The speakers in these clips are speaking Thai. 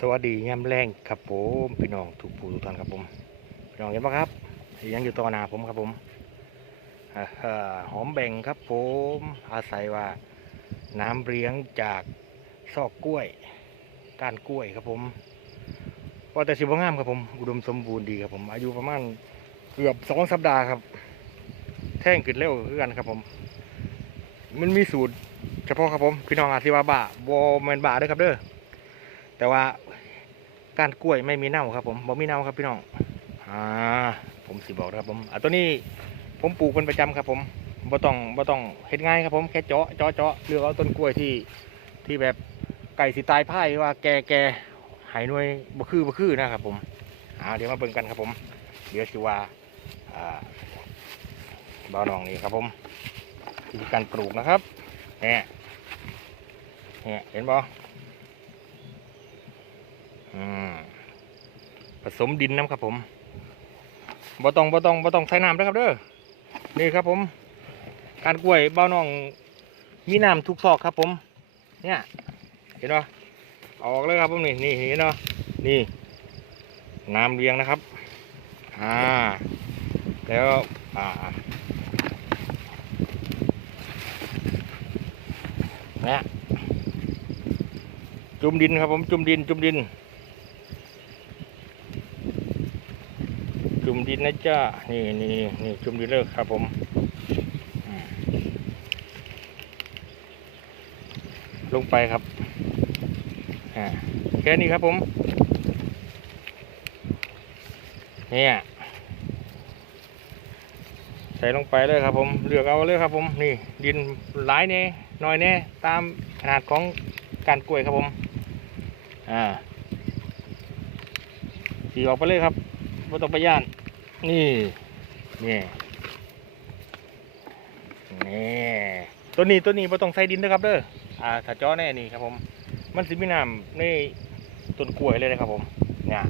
สวัสดียามแรงครับผมพี่น้องทุกผู้ทุกท่านครับผมพี่น้องเห็นปะครับยังอยู่ต่อหนาผมครับผมอหอมแบ่งครับผมอาศัยว่าน้ำเลี้ยงจากซอกกล้วยก้านกล้วยครับผมว่าแต่สิบงามครับผมอุดมสมบูรณ์ดีครับผม อายุประมาณเกือบสองสัปดาห์ครับ แท่งขึ้นเร็วคือกันครับผม มันมีสูตร เฉพาะครับผมพี่น้องอาจสิว่าบ้าบอแมนบ้าด้อครับเด้อแต่ว่า กานกล้วยไม่มีเน่าครับผมบ่มีเน่าครับพี่น้องอ่าผมสิบอกนะครับผมอ่าตัวนี้ผมปลูกเป็นประจำครับผมบ่ต้องบ่ต้องเฮ็ดง่ายครับผมแค่เจาะเจาะเจาะเลือกเอาต้นกล้วยที่ที่แบบไก่สิตายพ่ายว่าแกแกหายหน่วยบ่คือบ่คือนะครับผมอ่าเดี๋ยวมาเบิ่งกันครับผม เดี๋ยวสิว่าอ่าบ่าวน้องนี่ครับผมวิธีการปลูกนะครับเนี่ยเนี่ยเห็นบ่ ผสมดินน้ำครับผมบ่ต้องบ่ต้องบ่ต้องใส่น้ำนะครับเด้อนี่ครับผม การกล้วยเบ้าน้องมีน้ำทุกซอกครับผม เนี่ย เห็นป่ออกเลยครับผมนี่นี่เห็นป่นี่ น้ำเลี้ยงนะครับ อ่า แล้วอ่าเนี่ยจุ่มดินครับผมจุ่มดินจุ่มดิน จุ่มดินนะจ้า นี่นี่นี่จุ่มดินเลยครับผมลงไปครับแค่นี้ครับผม เนี่ย ใส่ลงไปเลยครับผม เลือกเอาเลยครับผม นี่ดินหลายเนี่ยน้อยเนี่ยตามขนาดของการกล้วยครับผม อ่าสีออกไปเลยครับ ไม่ต้องไปย่าน นี่นี่นี่ตัวนี้ตัวนี้ไ่ต้องใส่ดินนะครับเด้ออ่าถ้าจ้อแน่นี่ครับผม มันสิมีน้ำในต้นกล้วยเลยนะครับผมเนี่ย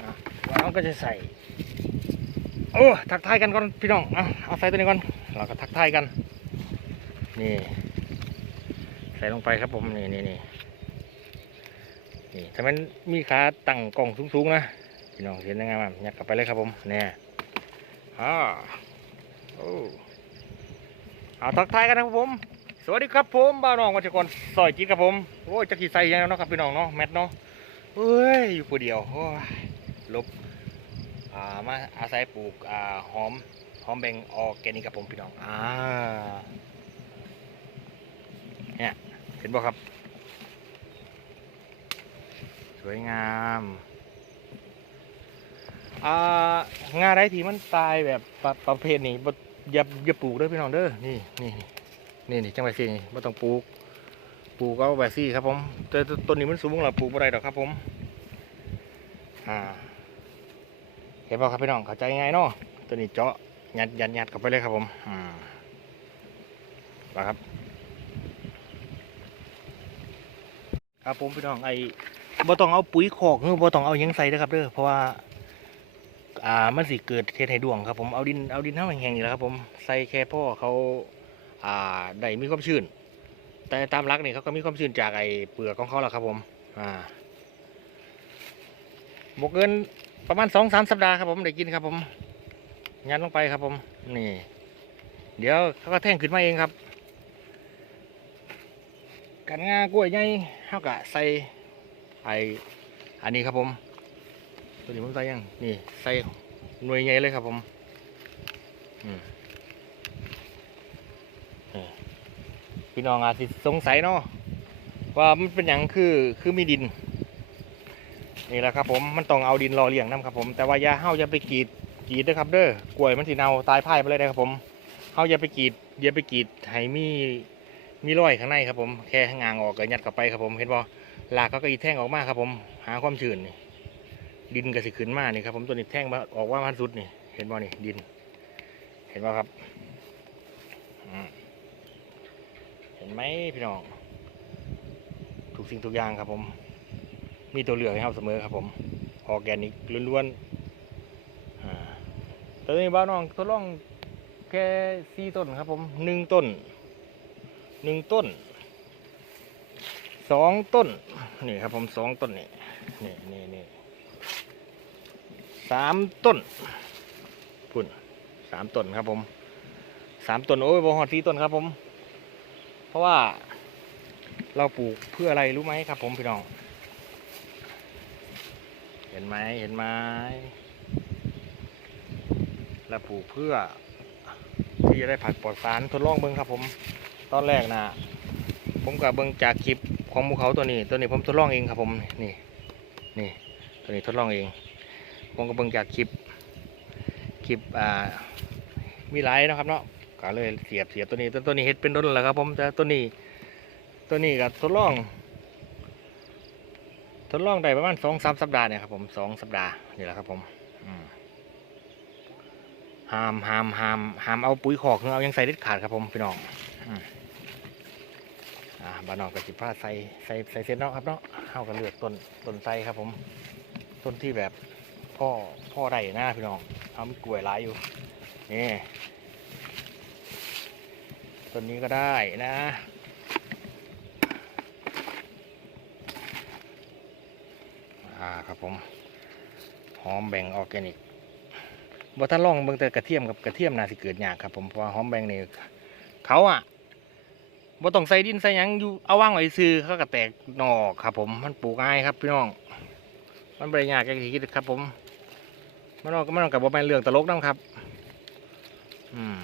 อะแล้วก็จะใส่โอ้ทักทายกันก่อนพี่น้องเอาเอาใส่ตัวนี้ก่อนเราก็ทักทายกัน นี่ ใส่ลงไปครับผมนี่นี่นี่ นี่ถ้ามันมีขาตั้งกล่องสูงๆนะพี่น้องเห็นยังไงบ้างยัดกลับไปเลยครับผมเนี่ยอ่าโอ้เอาทักทายกันนะครับผม สวัสดีครับผมบ้าวน้องวัชกรซอยจีครับผมโอ้ยจะขี่ใส่ยังเนาะครับพี่น้องเนาะแมทเนาะเฮ้ยอยู่ผู้เดียวโอ้ยลบอ่ามาอาศัยปลูกอ่าหอมหอมแบงออร์แกนิกครับผมพี่น้องอ่าเนี่ยเห็นบ่ครับ วยงามอ่างาไรที่มันตายแบบประประเภทนี้อย่าอย่าปลูกเด้อพี่น้องเด้อนี่นี่นี่นี่จังไรสินี่บ่ต้องปลูก ปลูกเอาแบบซี่ครับผมแต่ต้นนี้มันสูงแล้วปลูกบ่ได้ดอกครับผมอ่าเห็นบ่ครับพี่น้องเข้าใจง่ายเนาะตัวนี้เจาะยัดยัดยัดเข้าไปเลยครับผมอ่าว่าครับครับผมพี่น้องไอ บ่ต้องเอาปุ๋ยคอกหรือบ่ต้องเอาหยังใส่เด้อครับเด้อเพราะว่า อ่ามันสิเกิดเทศให้ดวงครับผมเอาดินเอาดินเท่าแห้งๆนี่แหละครับ ผมใส่แค่พ่อเขาอ่าได้มีความชื้น แต่ตามหลักนี่เขาก็มีความชื้นจากไอ้เปลือกของเขาแหละครับผมอ่าบวกเกินประมาณสองสามสัปดาห์ครับผมได้กินครับผมยัดลงไปครับผมนี่ เดี๋ยวเขาก็แท่งขึ้นมาเองครับ กันงากล้วยใหญ่เท่ากับใส่ ไออันนี้ครับผม ตัวนี้ผมใส่ยัง นี่ใส่หน่วยใหญ่เลยครับผมนี่พี่น้องอาจสิสงสัยเนาะว่ามันเป็นอย่างคือคือมีดินนี่แหละครับผมมันต้องเอาดินรอเลี้ยงน้ำครับผม แต่ว่าอย่าเฮาอย่าไปกีดกีดด้วยครับเด้อกล้วยมันสิเน่าตายพ่ายไปเลยนะครับผมเฮาอย่าไปกีดอย่าไปกีดให้มีมีรอยข้างในครับผมแค่งางออกก็ยัดเข้าไปครับผมเห็นบ่ หลากเขาก็อีแท่งออกมาครับ ผมหาความชื้นนี่ดินก็สิขึ้นมานี่ครับ ผมตัวนี้แท่งมาออกว่ามันสุดนี่ เห็นบ่นี่ดิน เห็นบ่ครับเห็นไหมพี่น้องทุกสิ่งทุกอย่างครับ ผม มีตัวเลือกให้เราเสมอครับ ผมออแกนิกล้วนๆอ่ตอนนี้บ้านน้องทดลองแค่สี่ต้นครับ ผมหนึ่งต้นหนึ่งต้น สองต้น นี่ครับผมสองต้นนี่นี่นี่นี่สามต้นพุ่นสามต้นครับผมสามต้นโอ้ยบอฮอดสี่ต้นครับผม เพราะว่าเราปลูกเพื่ออะไรรู้ไหมครับ ผมพี่น้อง เห็นไหมเห็นไหมเราปลูกเพื่อ ที่จะได้ผักปลอดสารทดลองเบิ้งครับผม ตอนแรกนะผมกับเบิ้งจากคลิป ของภูเขาตัวนี้ ตัวนี้ผมทดลองเองครับผมนี่นี่ตัวนี้ทดลองเอง ผมก็เบิ้งจากคลิปคลิปอ่ามีไลน์นะครับเนาะก็เลยเสียบเสียบตัวนี้ตัวนี้เห็ดเป็นต้นแล้วครับผมแต่ตัวนี้ตัวนี้ก็ทดลอง ทดลองได้ประมาณสองสามสัปดาห์เนี่ยครับผมสองสัปดาห์นี่แหละครับผมห้ามห้ามห้ามห้ามเอาปุ๋ยขอกเอายังใส่เด็ดขาดครับผมพี่น้อง อ่าบานองกับจิผ้าใส่ใส่ใส่เส้นเนาะครับเนาะเข้ากันเลือกต้นต้นไทรครับผม ต้นที่แบบพ่อพ่อได้นะพี่น้องเอากล้วยหลายอยู่นี่ต้นนี้ก็ได้นะ อ่าครับผม หอมแบ่งออร์แกนิกบ่ถ้าลองเบิ่งแต่กระเทียมกับกระเทียมนาสิเกิดยากครับผมเพราะหอมแบ่งนี่เขาอะ บ่ต้องใส่ดินใส่หยังอยู่เอาว่างไว้ซื้อเขาก็แตกหนอกครับ ผมมันปลูกง่ายครับพี่น้อง มันบ่ได้ยากอย่างที่คิดครับ ผมมันเอามันเอากับบ่แม่นเรื่องตลกนํครับ อืม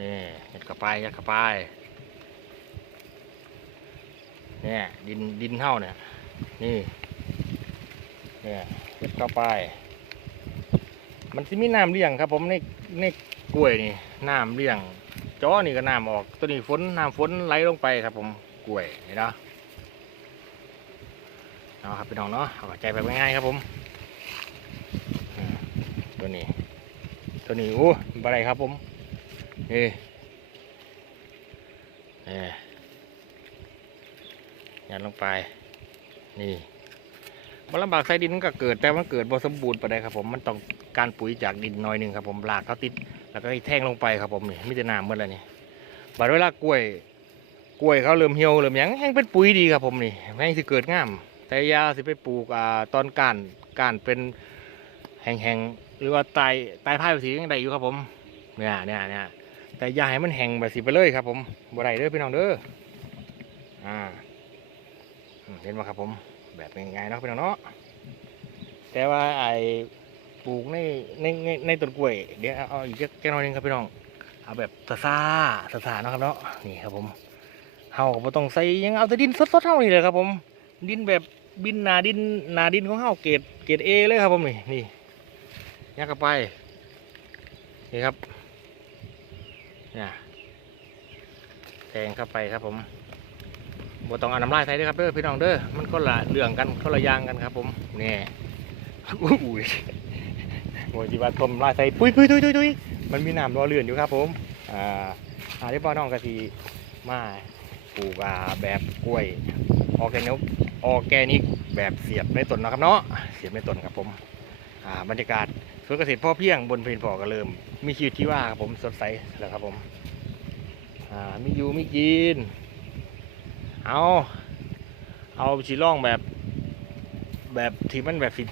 นี่ยัดเข้าไปยัดเข้าไปเนี่ยดินดินเท่าเนี่ยนี่เนี่ยเก็บเข้าไปมันจะมีน้ำเลี้ยงครับ ผมในในกล้วยนี่น้ำเลี้ยง จ้อนี่ก็น้ำออก ตัวนี้ฝนน้ำฝนไหลลงไปครับ ผมกล้วยนี่เนาะเอาครับพี่น้องเนาะเอาใจแบบง่ายๆครับผมตัวนี้ ตัวนี้โอ้บะไรครับผมนี่นี่ยัดลงไป นี่มันลำบากใส่ดินก็เกิดแต่มันเกิดบ่สมบูรณ์ไปได้ครับผมมันต้องการปุ๋ยจากดินหน่อยหนึ่งครับผมลากเขาติด แล้วก็ให้แท่งลงไปครับผมนี่ไมแต่จะน้ำเมื่อไรนี่บัดเวลากล้วย กล้วยเขาเริ่มเหี่ยวเริ่มหยังแห้งเป็นปุ๋ยดีครับผมนี่แห้งสิเกิดงามแต่ยาสิไปปลูกอ่าตอนก้านก้านเป็นแห้งๆหรือว่าตายตายพายไปสียังไดอยู่ครับผมเนี่ยเนี่ยเนี่ยแต่ยาให้มันแห้งแบบสิไปเลยครับ ผมบ่ได้เด้อพี่น้องเด้ออ่าเห็นไหมครับผม แบบง่ายๆเนาะพี่น้องเนาะแต่ว่าไอ ปลูกในในในในต้นกล้วย เดี๋ยวเอาอีกแค่น้อยนึงครับพี่น้อง เอาแบบซาซาซาซาเนาะครับเนาะ นี่ครับผมเฮาก็บ่ต้องใส่ยังเอาแต่ดินสดๆเฮานี่เลยครับผม ดินแบบบินนาดินนาดินของเฮาเกรดเกรดเอเลยครับผมนี่นี่ยักเข้าไปนี่ครับเนี่ยแทงเข้าไปครับผมบ่ต้องเอาน้ำลายใส่เด้อครับเด้อพี่น้องเด้อมันก็ละเรื่องกันก็ละยางกันครับผมนี่อุ้ย โมจิบาต้มลายใส่ปุ้ยปุ้ยตุยตุยตุยมันมีน้ำรอเลื่อนอยู่ครับผมอ่าอาที่พ่อน้องกะทีมาปลูกอ่าแบบกล้วยออแกนิกออแกนิกแบบเสียบในต้นนะครับเนาะเสียบในต้นครับผมอ่าบรรยากาศสวนเกษตรพ่อเพียงบนเพลินพอก็เริ่ม มีชีวิตที่ว่าครับผมสดใสแล้วครับผมอ่ามีอยู่มีกินเอาเอาชีร่องแบบ แบบที่มันแบบสิ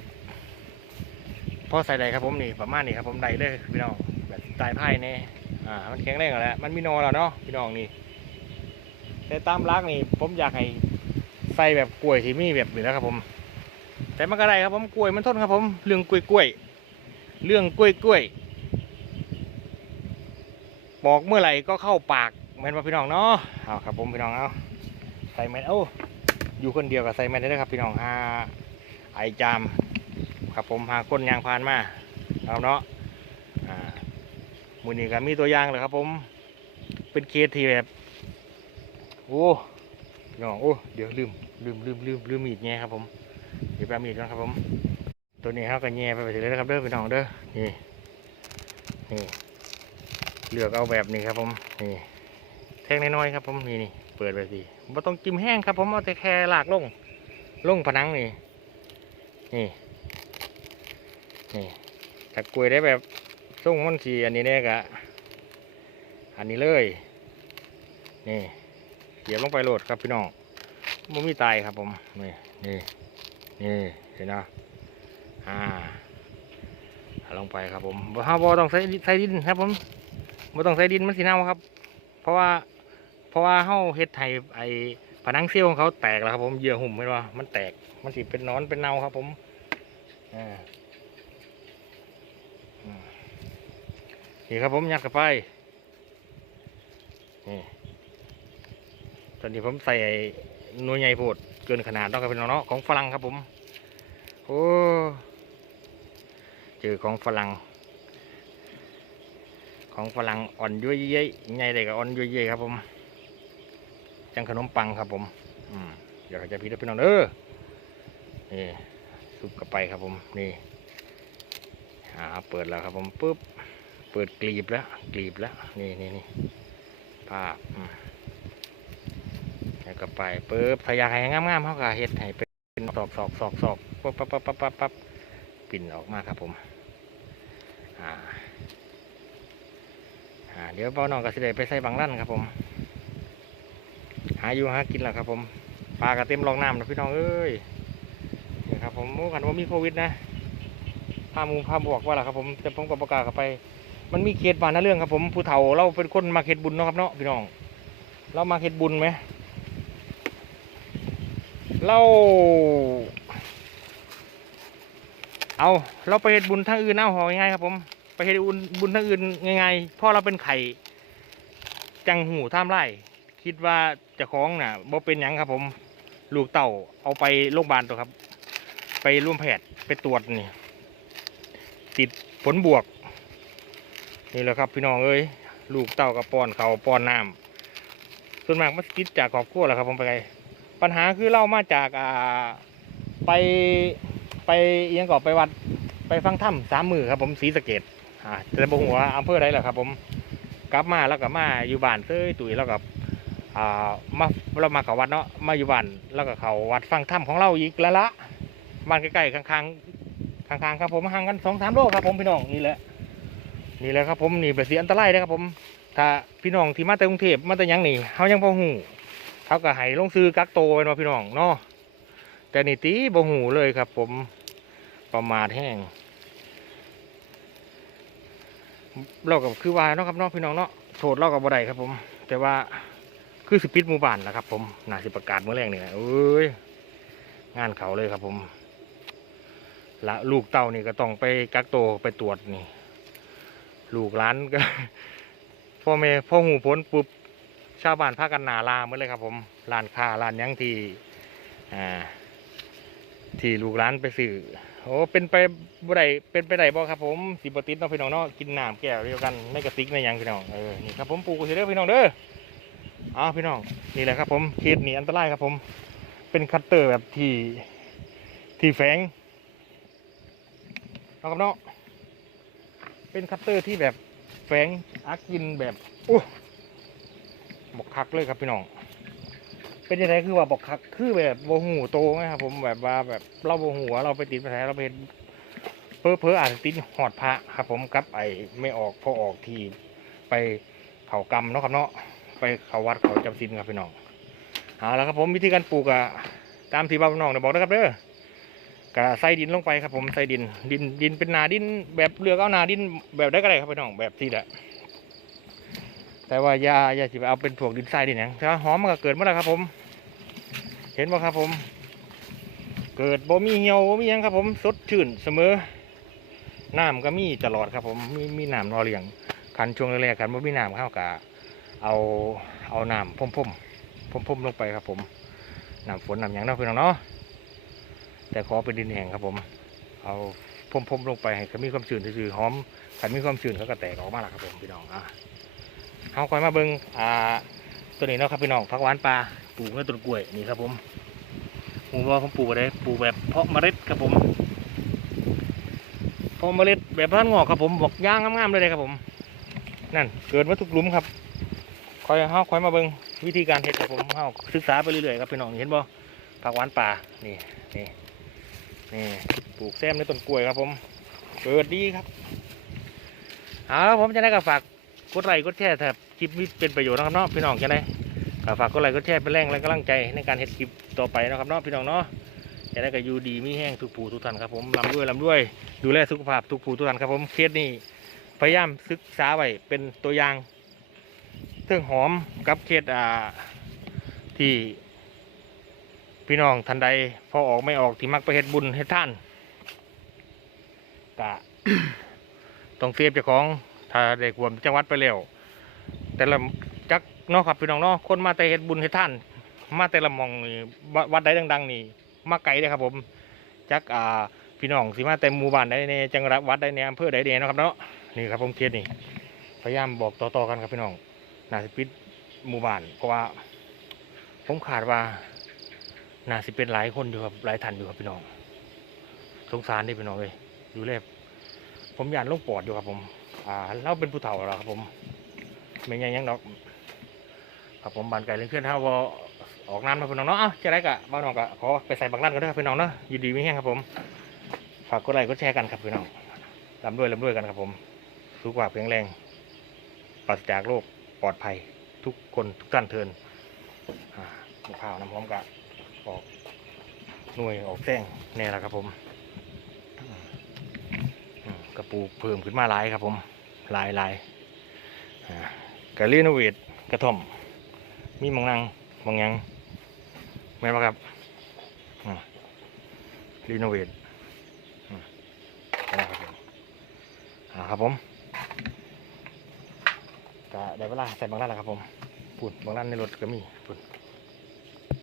พ่อใส่ใดครับผมนี่ประมาณนี้ครับผมใดเลยพี่น้องแบบตายไพ่เนี่ยอ่ามันแข็งแรงแล้วมันมีนอแล้วเนาะพี่น้องนี่แต่ตามรักนี่ผมอยากให้ใส่แบบกล้วยที่มีแบบนี้นะครับผม แต่มันก็ได้ครับผมกล้วยมันทนครับผมเรื่องกล้วยกล้วยเรื่องกล้วยกล้วยบอกเมื่อไหร่ก็เข้าปากแม่นว่าพี่น้องเนาะเอาครับผมพี่น้องเอาใส่แมนโอ้อยู่คนเดียวกับใส่แมนได้เลยครับพี่น้องหาไอจาม ครับผมหาคนยางพานมาเอาเนาะอ่ามือนี้ก็มีตัวอย่างเลยครับผม เป็นเคสที่แบบ โอ้พี่น้องโอ้เดี๋ยวลืมลืมลืมลืมลืมมีดแง่ครับผมเดี๋ยวแปมีดก่อนครับผม ตัวนี้เขาก็แง่ไปไปเลยนะครับเด้อพี่น้องเด้อนี่นี่เลือกเอาแบบนี้ครับผมนี่แท่งน้อยๆครับผมนี่นี่เปิดไปสิบ่ต้องจิ้มแห้งครับผมเอาแต่แค่ลากลงลงผนังนี่นี่ นี่ถ้ากล้วยได้แบบส่งมันสีอันนี้เนี่ยกะอันนี้เลยนี่เสียบลงไปโหลดครับพี่น้องมันมีตายครับผมนี่นี่นี่เห็นนะอ่าลงไปครับผมบ่ห้าบ่ต้องใส่ใส่ดินครับผมบ่ต้องใส่ดินมันสีน่าครับ เพราะว่าเพราะว่าเฮาเฮ็ดให้ไอผนังเซลล์ของเขาแตกแล้วครับผมเหยื่อหุ่มไม่ว่ามันแตกมันสิเป็นนอนเป็นเน่าครับผมอ่าอืม นี่ครับผมยัดเข้าไปนี่ตอนนี้ผมใส่หน่วใหญ่โพดเกินขนาดต้องครับเป็นเนาะของฝรั่งครับผมโอ้เจอของฝรั่งของฝรั่งอ่อนยุ่ยเย้ยใหญ่เลยก็อ่อนยุ่ยเย้ยครับผมจังขนมปังครับผมอืมอยากจะพี่ได้พี่น้องเด้อนี่ซุปกลับไปครับผมนี่อ่าเปิดแล้วครับผมปุ๊บ เปิดกลีบแล้วกลีบแล้วนี่นี่นี่ภาพแล้วก็ไปปุ๊บถ้าอยากให้งามๆเขาก็เฮ็ดให้เป็นศอกศอกศอกศอกปั๊บปั๊บปั๊บปั๊บปั๊บปิ่นออกมาครับผมอ่าอ่าเดี๋ยวเบาน้องก็สิได้ไปใส่บางลั่นครับผม หาอยู่หากินแหละครับผมปลากระเต็มรองน้ำนะพี่น้องเอ้ยนี่ครับผมโอ้ขันว่ามีโควิดนะพามูพาบวกว่าล่ะครับผมแต่ผมกับประกาศเข้าไป มันมีเขตบ้านนะเรื่องครับผมผู้เฒ่าเราเป็นคนมาเขตบุญเนาะครับเนาะพี่น้อง เรามาเขตบุญไหมเรา เอาเราไปเฮ็ดบุญทางอื่นเอาหอง่ายๆครับผมไปเฮ็ดบุญบุญทางอื่นง่ายๆพราะเราเป็นไข่จังหูท่ามไร่คิดว่าจะคล้องน่ะบ่เป็นหยังครับผม ลูกเต่าเอาไปโรงพยาบาลตัวครับ ไปร่วมแพทย์ไปตรวจนี่ ติดผลบวก นี่แหละครับพี่น้องเอ้ยลูกเต่ากับป้อนเขาป้อนน้ำส่วนมากมันติดจากครอบครัวแหละครับผมไปไงปัญหาคือเล่ามาจากอ่าไปไปเอียงก่อไปวัดไปฟังถ้ำสามมือครับผมศรีสะเกดอ่าแต่บ่หัวาอำเภอใดแหละครับ ผมกลับมาแล้วก็มาอยู่บ้านเซ้ยตุ๋ยแล้วก็อ่ามาเรามาเขาวัดเนาะมาอยู่บ้านแล้วก็เขาวัดฟังถ้ำของเราอีกแล้วละบ้านใกล้ๆข้างๆข้างๆครับผมห่างกันสองสามโลครับผมพี่น้องนี่แหละ นี่แหละครับผมนี่เป็นสีอันตรายนะครับผมถ้าพี่น้องที่มาแต่กรุงเทพมาแต่ยังนี่เขายังบ่หูเขาก็ให้ลงซื้อกักโตวไว้เนาะพี่น้องเนาะแต่นี่ตีบ่หูเลยครับ ผมประมาทแห้งเราก็คือว่าเนาะครับเนาะพี่น้องเนาะโทษเรากับบ่ได้ครับ ผม แต่ว่าคือสปิดหมู่บ้านแหละครับ ผมนาสิประกาศเมื่อแรงนี่แหละเอ้ยงานเขาเลยครับผมละลูกเต้านี่ก็ต้องไปกักโตไปตรวจนี่ ลูกหล้านก็พ่อแม่พ่อหูพ้นปุ๊บชาวบ้านพากันหนาลาเมื่อเลยครับผมร้านค้าร้านยังที่อ่าที่ลูกหล้านไปซื้อโอ้เป็นไปบ่ได้เป็นไปได้บ่ครับผมสิบติดเนาะพี่น้องเนาะกินน้ำแก้วเดียวกันในกระติกในยังพี่น้องเออนี่ครับผมปลูกเสร็จแล้วพี่น้องเด้ออ้าวพี่น้องนี่แหละครับผมเขตนี้อันตรายครับผม เป็นคัตเตอร์แบบที่ที่แฝงเอาครับเนาะ เป็นคัตเตอร์ที่แบบแฝงอักกินแบบโอ้บอกคักเลยครับพี่น้อง เป็นยังไงคือว่าบอกคักคือแบบโบหูโตไงครับผมแบบว่าแบบเราโบหูว่าเราไปติดไปแท้เราไปเห็นเพอเพออาจจะติดหอดพระครับ ผมกับไอไม่ออกพอออกทีไปเขากรรมเนาะครับเนาะไปเขาวัดเขาจำศีลครับพี่น้องเอาแล้วครับผมวิธีการปลูกอะตามที่บ้านน้องได้บอกนะครับเด้อ กะใส่ดินลงไปครับผมใส่ดิน ดินดินเป็นนาดิน แบบเลือกเอานาดินแบบได้ก็ได้ครับพี่น้องแบบที่แหละแต่ว่ายายาสิเอาเป็นถ่วงดินทรายดินหยังถ้าหอมมันก็เกิดเมื่อไรครับผม เห็นบ่ครับผม เกิดบ่มีเหี่ยวบ่มียังครับผมสดชื่นเสมอน้ำก็มีตลอดครับผมมีมีน้ำรอเลี้ยงคันช่วงแรกๆคันบ่มีน้ำเข้ากะเอาเอาน้ำพุ่มพ่มพ่มพ่มๆลงไปครับผมน้ำฝนน้ำหยังเนาะพี่น้องเนาะ แต่ขอเป็นดินแห้งครับผม เอาพ่มพมๆลงไปให้เขามีความชื้นซื่อหอมถ้ามีความชื้นเขาก็แตกออกมาแล้วครับผมพี่น้องอะเอาคอยมาเบิ้งอ่าตัวนี้เนาะครับพี่น้องผักหวานปลาปลูกในต้นกล้วยนี่ครับผมหมูว่าผมปลูกอะไรปลูกแบบเพาะเมล็ดครับผมเพาะเมล็ดแบบพันงอกครับผมบอกย่างงามๆเลยเลยครับผม นั่นเกิดมาทุกหลุมครับคอยเฮาคอยมาเบิ่งวิธีการเฮ็ดครับผมเฮาศึกษาไปเรื่อยๆครับพี่น้องเห็นบ่ผักหวานป่านี่นี่ นี่ปลูกแซมในต้นกล้วยครับ ผมเกิดดีครับเอาละผมจะได้ก็ฝากกดไลค์กดแชร์ถ้าคลิปนี้เป็นประโยชน์นะครับเนาะพี่น้องจะได้ก็อ่าฝากกดไลค์กดแชร์เป็นแรงและกำลังใจในการเฮ็ดคลิปต่อไปนะครับเนาะพี่น้องเนาะจะได้ก็อยู่ดีมีแห้งทุกผู้ทุกท่านครับผมลำด้วยลำด้วยดูแลสุขภาพทุกผู้ทุกท่านครับผมเคสนี้พยายามศึกษาไว้เป็นตัวอย่างเครื่องหอมกับเคสอ่าที่ พี่น้องทันใดพอออกไม่ออกที่มักไปเฮ็ดบุญเฮ็ดท่านกะต้องเซฟเจ้าของถ้าได้รวมจังหวัดไปแล้วแต่ละจักเนาะครับพี่น้องเนาะคนมาแต่เฮ็ดบุญเฮ็ดท่าน มาแต่ละมองนี่วัดวัดใดดัง ๆ นี่มาไกลเลยครับผมจักอ่าพี่น้องสิมาแต่หมู่บ้านใดในจังหวัดใดในอำเภอใดเนี่ยนาะครับเนาะนี่ครับผมเคสนี่พยายามบอกต่อๆกันครับพี่น้องน่าสิปิดหมู่บ้านเพราะว่า ผมขาดว่า น่าสิเป็นหลายคนอยู่ครับหลายท่านอยู่ครับพี่น้องสงสารนี่พี่น้องเลยดูแลผมยานโรคปอดอยู่ครับผม อ่าเราเป็นผู้เฒ่าแล้วครับผมไม่ยังยังดอกครับผมบานไก่เลื่อนเคลื่อนเท้าวอออกน้ำมาพี่น้องเนาะเอ้าจะได้กะบ้านน้องกะขอไปใส่บักนั่นกันด้วยครับพี่น้องเนาะยินดีไม่แห้งครับผมฝากกดไลค์กดแชร์กันครับพี่น้องลำด้วยลำด้วยกันครับผมสุขภาพแข็งแรงปราศจากโรคปลอดภัยทุกคนทุกท่านเทินอ่ามะพร้าวน้ำหอมกะ ออกหน่วยออกแท่งแน่แล้วครับผมกระปูเพิ่มขึ้นมาหลายครับผมหลายหลายอ่ากะรีนเวทกระท่อม มีมองนังมองยังแม่นปะครับรีโนเวทนะครับผมอ่าครับผมก็ได้เวลาใส่บางร้านแล้วครับผมปุ่นบางร้านในรถก็มีปุ่น